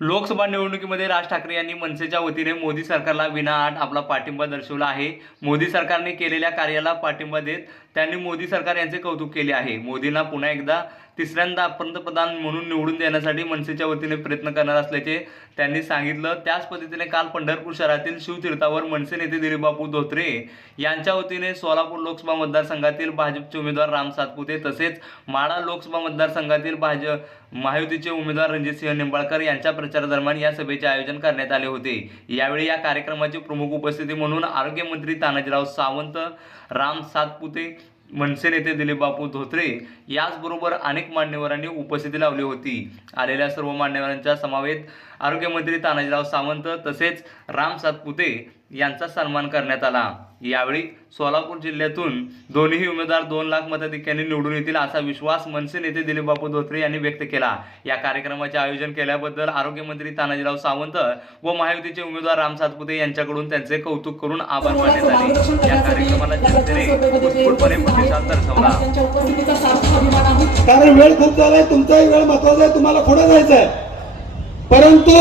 लोकसभा निवडणुकीमध्ये राज ठाकरे यांनी मनसेच्या वतीने मोदी सरकारला विनाआट आपला पाठिंबा दर्शवला आहे. मोदी सरकारने केलेल्या कार्याला पाठिंबा देत त्यांनी मोदी सरकार यांचे कौतुक केले आहे. मोदींना पुन्हा एकदा तिसऱ्यांदा पंतप्रधान म्हणून निवडून देण्यासाठी मनसेच्या वतीने प्रयत्न करणार असल्याचे त्यांनी सांगितलं. त्याच पद्धतीने काल पंढरपूर शहरातील शिवतीर्थावर मनसे नेते दिलीपबापू धोत्रे यांच्या वतीने सोलापूर लोकसभा मतदारसंघातील भाजपचे उमेदवार राम सातपुते तसेच माळा लोकसभा मतदारसंघातील भाजप महायुतीचे उमेदवार रणजितसिंह निंबाळकर यांच्या प्रचारादरम्यान या सभेचे आयोजन करण्यात आले होते. यावेळी या कार्यक्रमाची प्रमुख उपस्थिती म्हणून आरोग्यमंत्री तानाजीराव सावंत राम सातपुते मनसे नेते दिलीप बापू धोत्रे याचबरोबर अनेक मान्यवरांनी उपस्थिती लावली होती. आलेल्या सर्व मान्यवरांच्या समावेत आरोग्यमंत्री तानाजीराव सावंत तसेच राम सातपुते यांचा सन्मान करण्यात आला. यावेळी सोलापूर जिल्ह्यातून दोन्ही उमेदवार दोन लाख मताधिक्यांनी निवडून येतील असा विश्वास मनसे नेते दिलीपबापू धोत्रे यांनी व्यक्त केला. या कार्यक्रमाचे आयोजन केल्याबद्दल आरोग्यमंत्री तानाजीराव सावंत व महायुतीचे उमेदवार राम सातपुते यांच्याकडून त्यांचे कौतुक करून आभार मानण्यात आले या कार्यक्रमाला जनतेने प्रतिसाद दर्शवला कारण वेळ खूप झालाय तुमचाही वेळ महत्त्वाचा आहे तुम्हाला पुढे जायचं आहे परंतु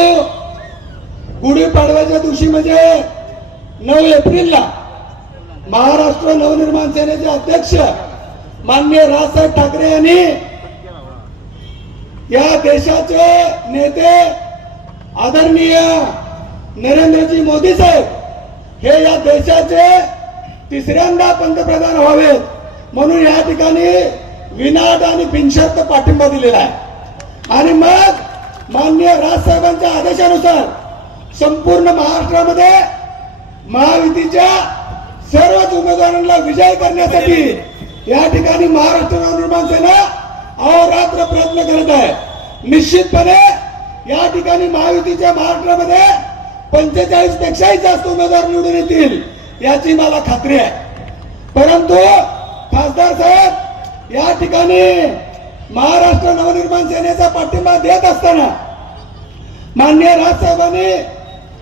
गुढीपाडव्याच्या दिवशी म्हणजे नऊ एप्रिलला महाराष्ट्र नवनिर्माण सेनेचे अध्यक्ष माननीय राजसाहेब ठाकरे यांनी या देशाचे नेते आदरणीय नरेंद्रजी मोदी साहेब हे या देशाचे तिसऱ्यांदा पंतप्रधान व्हावेत. म्हणून या ठिकाणी विनाद आणि बिनशर्त पाठिंबा दिलेला आहे. आणि मग माननीय राजसाहेबांच्या आदेशानुसार संपूर्ण महाराष्ट्रामध्ये महायुतीच्या सर्वच उमेदवारांना विजय करण्यासाठी या ठिकाणी महाराष्ट्र नवनिर्माण सेना अहोरात्र प्रयत्न करत आहे. निश्चितपणे या ठिकाणी महायुतीच्या महाराष्ट्रामध्ये पंचेचाळीस पेक्षाही जास्त उमेदवार निवडून येतील. याची मला खात्री आहे. परंतु खासदार साहेब या ठिकाणी महाराष्ट्र नवनिर्माण सेनेचा पाठिंबा देत असताना माननीय राजसाहेबांनी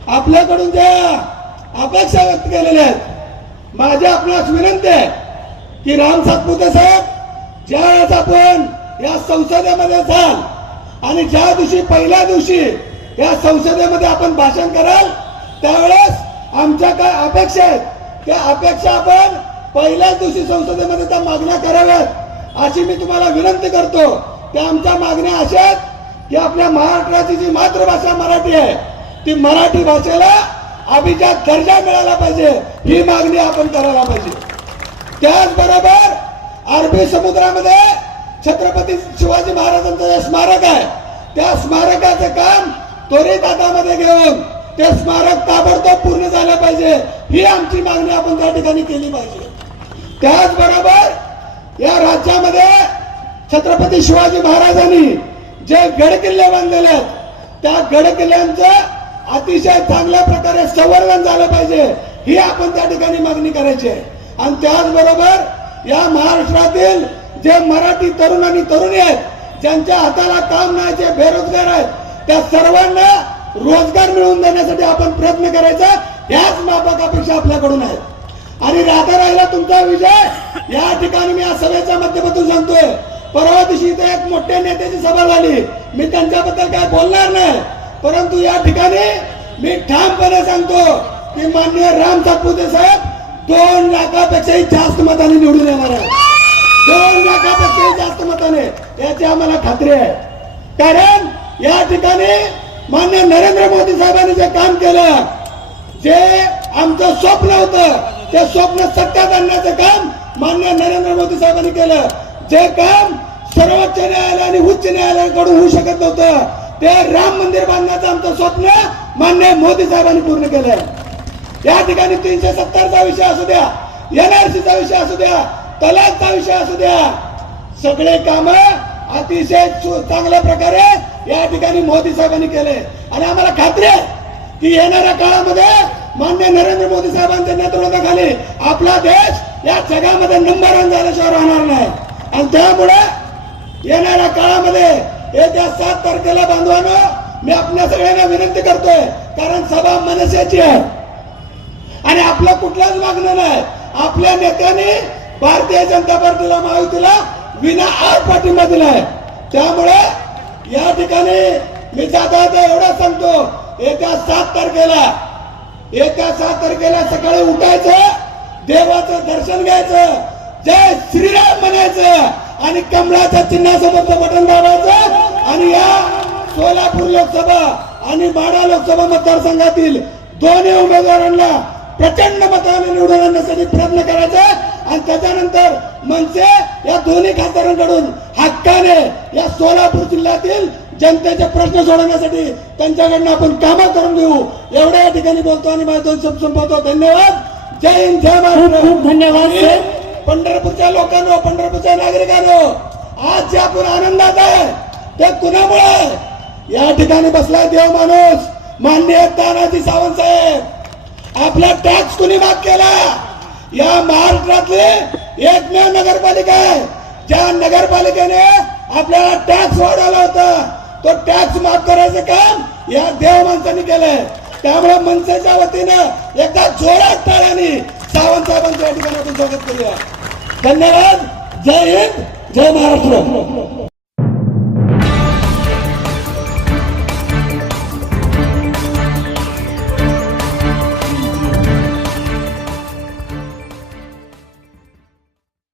आपल्याकडून ज्या अपेक्षा व्यक्त केलेल्या आहेत माझी आपणास विनंती आहे की राम सातपुते साहेब ज्या वेळेस आपण या संसदेमध्ये जाल आणि ज्या दिवशी पहिल्या दिवशी या संसदेमध्ये आपण भाषण कराल त्यावेळेस आमच्या काय अपेक्षा आहेत? त्या अपेक्षा आपण पहिल्याच दिवशी संसदेमध्ये त्या मागण्या कराव्यात. अशी मी तुम्हाला विनंती करतो. त्या आमच्या मागण्या अशा आहेत की आपल्या महाराष्ट्राची जी मातृभाषा मराठी आहे ती मराठी भाषेला अभिजात दर्जा मिळाला पाहिजे. ही मागणी आपण करायला पाहिजे. त्याचबरोबर अरबी समुद्रामध्ये छत्रपती शिवाजी महाराजांचं जे स्मारक आहे त्या स्मारकाचं काम त्वरित हातामध्ये घेऊन ते स्मारक ताबडतोब पूर्ण झालं पाहिजे. ही आमची मागणी आपण त्या ठिकाणी केली पाहिजे. त्याचबरोबर या राज्यामध्ये छत्रपती शिवाजी महाराजांनी जे गड किल्ले बांधलेले आहेत त्या गड किल्ल्यांचं अतिशय चांगल्या प्रकारे संवर्धन झालं पाहिजे. ही आपण त्या ठिकाणी मागणी करायची आहे. आणि त्याचबरोबर या महाराष्ट्रातील जे मराठी तरुण आणि तरुणी आहेत ज्यांच्या हाताला काम नाही जे बेरोजगार आहेत त्या सर्वांना रोजगार मिळवून देण्यासाठी आपण प्रयत्न करायचा ह्याच माफक अपेक्षा आपल्याकडून आहेत आणि राधा राहिला तुमचा विजय या ठिकाणी मी या सभेच्या माध्यमातून सांगतोय परवा दिवशी इथे एक मोठ्या नेत्याची सभा झाली. मी त्यांच्याबद्दल काय बोलणार नाही परंतु या ठिकाणी मी ठामपणे सांगतो की माननीय राम सातपुते साहेब दोन लाखापेक्षाही जास्त मताने निवडून येणार आहे. दोन लाखापेक्षाही जास्त मताने याची आम्हाला खात्री आहे. कारण या ठिकाणी मान्य नरेंद्र मोदी साहेबांनी जे काम केलं जे आमचं स्वप्न होतं ते स्वप्न सत्यात आणण्याचं काम मान्य नरेंद्र मोदी साहेबांनी केलं. जे काम सर्वोच्च न्यायालय आणि उच्च न्यायालयाकडून होऊ शकत नव्हतं ते राम मंदिर बांधण्याचं आमचं स्वप्न मान्य मोदी साहेबांनी पूर्ण केलंय या ठिकाणी तीनशे सत्तरचा विषय असू द्या एनआरसीचा विषय असू द्या तलाकचा विषय असू द्या. सगळे काम अतिशय चांगल्या प्रकारे या ठिकाणी मोदी साहेबांनी केले आणि आम्हाला खात्री आहे की येणाऱ्या काळामध्ये मान्य नरेंद्र मोदी साहेबांच्या नेतृत्वाखाली आपला देश या जगामध्ये नंबर वन झाल्याशिवाय राहणार नाही. आणि त्यामुळे येणाऱ्या काळामध्ये येत्या सात तारखेला बांधवानो मी आपल्या सगळ्यांना विनंती करतोय कारण सभा मनसेची आहे. आणि आपलं कुठल्याच मागणं नाही. आपल्या नेत्यांनी भारतीय जनता पार्टीला महायुतीला विना आठ पाठिंबा दिलाय. त्यामुळे या ठिकाणी मी जाता जाता एवढं सांगतो येत्या सात तारखेला येत्या सात तारखेला सकाळी उठायचं देवाचं दर्शन घ्यायचं जय श्रीराम म्हणायचं आणि कमळाच्या चिन्हासोबतचं बटन दाबायचं आणि या सोलापूर लोकसभा आणि माढा लोकसभा मतदारसंघातील दोन्ही उमेदवारांना प्रचंड मताने निवडून आणण्यासाठी प्रयत्न करायचा. आणि त्याच्यानंतर मनसे या दोन्ही खासदारांकडून हक्काने या सोलापूर जिल्ह्यातील जनतेचे प्रश्न सोडवण्यासाठी त्यांच्याकडनं आपण कामं करून घेऊ. एवढ्या या ठिकाणी बोलतो आणि माझे दोन शब्द संपवतो. धन्यवाद. जय हिंद जय महाराष्ट्र. खूप धन्यवाद. पंढरपूरच्या लोकांनो पंढरपूरच्या नागरिकांनो आज जे आपण आनंदात आहे ते कुणामुळे? या ठिकाणी बसलाय देव माणूस. मान्य तानाजी सावंत साहेब. आपला टॅक्स कुणी माफ केला? या महाराष्ट्रातली एकमेव नगरपालिका आहे. ज्या नगरपालिकेने आपल्याला टॅक्स वाढवला होता तो टॅक्स माफ करायचं काम या देव माणसांनी केलंय. त्यामुळे मनसेच्या वतीनं एकदा जोरात टाळ्याने सावंत साहेबांच्या ठिकाणी आपण स्वागत करूया. धन्यवाद. जय हिंद. जय महाराष्ट्र.